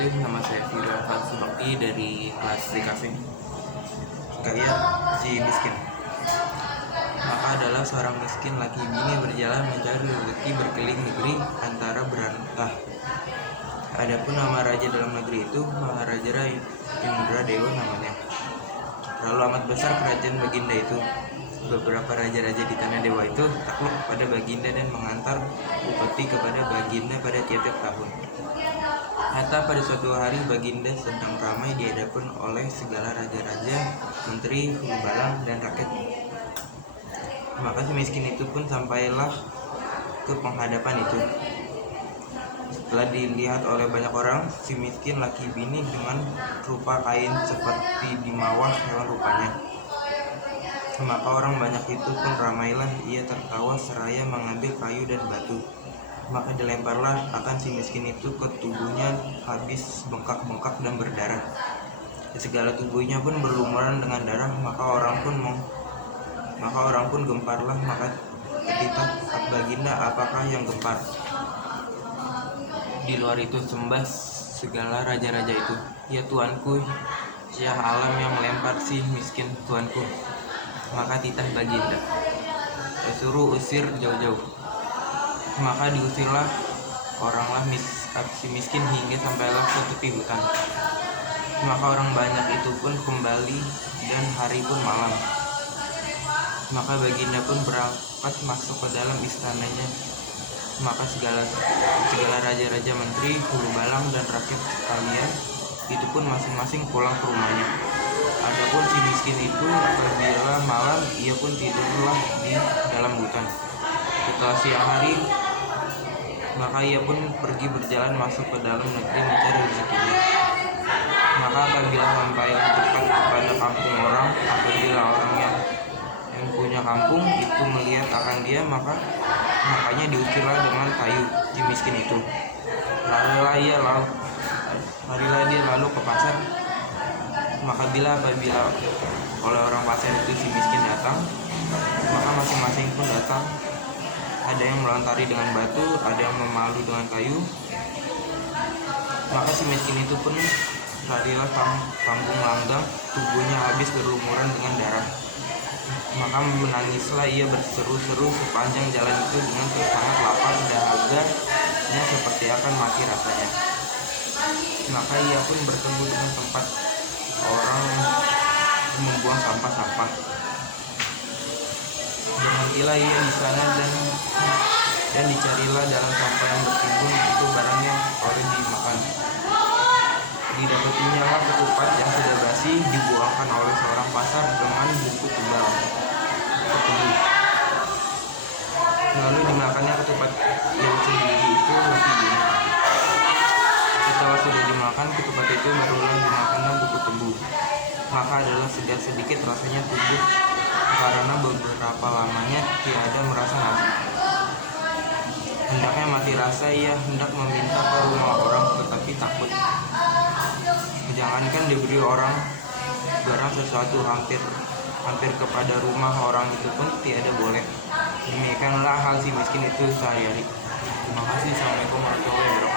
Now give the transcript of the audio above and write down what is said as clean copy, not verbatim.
wabarakatuh. Nama saya Firman Subakti dari kelas DKV. Karya si miskin. Maka adalah seorang miskin laki bini berjalan mencari rezeki berkeliling negeri antara berantah. Adapun nama raja dalam negeri itu Maharaja Indra Dewa namanya. Lalu amat besar kerajaan Baginda itu. Beberapa raja-raja di tanah dewa itu takluk pada Baginda dan mengantar upeti kepada Baginda pada tiap-tiap tahun. Hatta pada suatu hari Baginda sedang ramai dihadapkan oleh segala raja-raja, menteri, hulubalang, dan rakyat. Maka si miskin itu pun sampailah ke penghadapan itu. Setelah dilihat oleh banyak orang, si miskin laki bini dengan rupa kain seperti di mawar hewan rupanya. Maka orang banyak itu pun ramailah ia tertawa seraya mengambil kayu dan batu. Maka dilemparlah akan si miskin itu ke tubuhnya habis bengkak-bengkak dan berdarah. Segala tubuhnya pun berlumuran dengan darah, maka orang pun gemparlah. Maka ketika Baginda, apakah yang gempar? Di luar itu sembah segala raja-raja itu. Ya tuanku, Syah Alam yang melempar si miskin tuanku. Maka titah Baginda, suruh usir jauh-jauh. Maka diusirlah si miskin hingga sampailah ke tepi hutan. Maka orang banyak itu pun kembali dan hari pun malam. Maka Baginda pun berangkat masuk ke dalam istananya. Maka segala raja-raja, menteri, hulubalang, dan rakyat sekalian itu pun masing-masing pulang ke rumahnya. Adapun si miskin itu apabila malam ia pun tidurlah di dalam hutan. Setelah siang hari, maka ia pun pergi berjalan masuk ke dalam negeri mencari rezekinya. Maka apabila sampailah tepat kepada kampung orang, apabila orang yang punya kampung itu melihat akan dia, makanya diusirlah dengan kayu si miskin itu. Larilah dia lalu ke pasar. Maka apabila oleh orang pasar itu si miskin datang, maka masing-masing pun datang. Ada yang melontari dengan batu, ada yang memalu dengan kayu. Maka si miskin itu pun larilah kampung langgang, tubuhnya habis berlumuran dengan darah. Maka menangislah ia berseru-seru sepanjang jalan itu dengan sangat lapar, dahaganya seperti akan mati rasanya. Maka ia pun bertemu dengan tempat orang membuang sampah-sampah. Berhentilah ia di sana dan dicarilah dalam sampah yang bertimbun itu barang yang oleh dimakan. Didapatinya lah ketupat yang sudah basi dibuangkan oleh seorang pasar dengan buku tebal. Lalu dimakannya ketupat yang sendiri itu roti bumi. Setelah sudah dimakan ketupat itu barulah dimakannya buku tebu. Maka adalah segar sedikit rasanya tubuh, karena beberapa lamanya tiada merasa nafsu. Hendaknya mati rasa ia hendak meminta ke rumah orang, tetapi takut. Jangankan diberi orang barang sesuatu, hampir kepada rumah orang itu pun tiada boleh. Demikianlah hal si miskin itu sehari-hari. Terima kasih. Assalamualaikum warahmatullahi wabarakatuh.